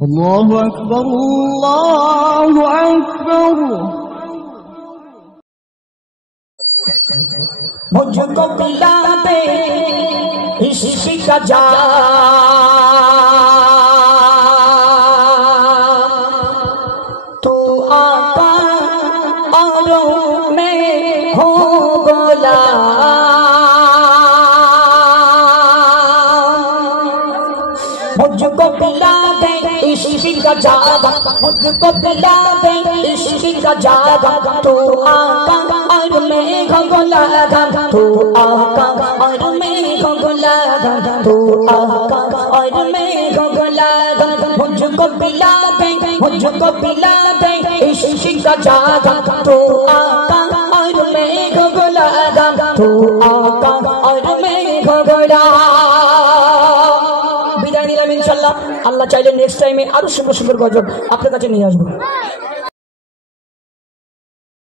اللہ اکبر اللہ اکبر. مجھ کو پلا دے عشق کا جام، تو آقا اور میں ہوں غلام. مجھ کو پلا دے عشق کا جام، مجھ کو پلا دے عشق کا جام، تو آقا اور میں ہوں غلام، تو آقا اور میں ہوں غلام، تو آقا اور میں ہوں غلام. مجھ کو پلا دے، مجھ کو پلا دے عشق کا جام، تو آقا اور میں ہوں غلام، تو آقا اور میں ہوں غلام. বিদায় নিলাম ইনশাআল্লাহ. আল্লাহ চাইলে নেক্সট টাইমে আরো সুন্দর সুন্দর গজল আপনার কাছে নিয়ে আসবো.